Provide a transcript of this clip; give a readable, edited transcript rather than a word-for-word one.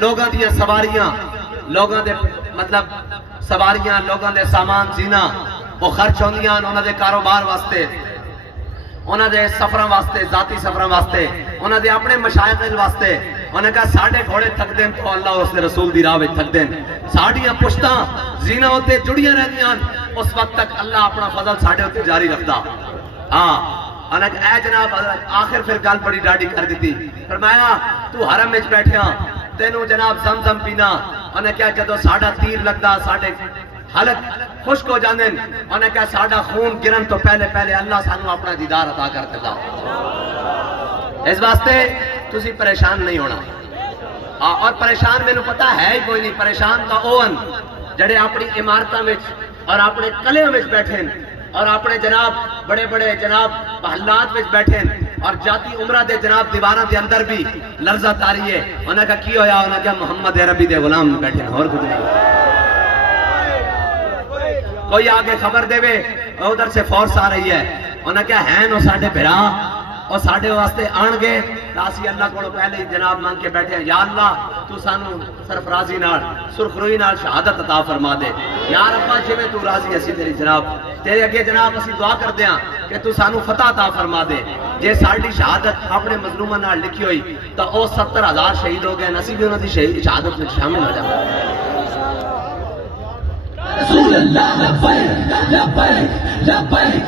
لوگاں دیا سواریاں، لوگاں دے مطلب سواریاں، لوگاں دے سامان زینا وہ خرچ ہوندیاں انہاں دے کاروبار واسطے، انہاں دے سفراں واسطے، ذاتی سفراں واسطے، انہاں دے اپنے مشائخ واسطے۔ انہاں کہا ساڑھے گھوڑے تھک دیں تو اللہ اس دے رسول دی راہ وچ تھک دیں، ساڑھیاں پشتاں زینا ہوتے جڑیاں رہدیاں، اس وقت تک اللہ اپنا فضل ساڑھے ہوتے جاری رکھدا۔ ہاں انہاں کہا اے جناب حضرت، آخر پھر گل بڑی ڈاڑی کر دیتی، فرمایا تو حرم وچ بیٹھیا تینوں جناب زمزم پینا، انہاں کہا جدو ساڑھا تیر لگدا ساڑھے حلق خشک ہو جاندے، انہاں کہا ساڑھا خون گرن تو پہلے پہلے اللہ سانو اپنا دیدار عطا کر دیتا۔ اس واسطے تسی پریشان نہیں ہونا، اور پریشان میں پتا ہے ہی کوئی نہیں، پریشان تو اوہن جڑے اپنی عمارتاں وچ اور اپنے قلعوں وچ بیٹھے اور اپنے جناب بڑے بڑے جناب محلات وچ بیٹھے اور جاتی عمرہ دے جناب دیواراں دے اندر بھی لرزہ تاری ہے۔ انہاں کا کی ہویا؟ انہاں کہا محمد عربی دے غلام بیٹھے ہیں اور کچھ نہیں۔ کوئی آگے خبر دے وے ادھر سے فورس آ رہی ہے، انہاں کہا ہیں نو ساڑھے بھرا اور ساڑھے واسطے آن گے تاسی اللہ کو پہلے ہی جناب مانگ کے بیٹھے ہیں، یا اللہ تو سانو سرفرازی نال سرخروئی نال شہادت عطا فرما دے، یا ربا جی میں تو راضی اسی تیری جناب تیرے اگے جناب اسی دعا کر دیاں کہ تو سانو فتح عطا فرما دے۔ جے ساڑھی شہادت اپنے مظلومہ نال لکھی ہوئی تو او 70,000 شہید ہو گئے، نسی بھی انہوں دی شہادت میں شامل ہو جائے۔ رسول اللہ لبیک لبیک لبیک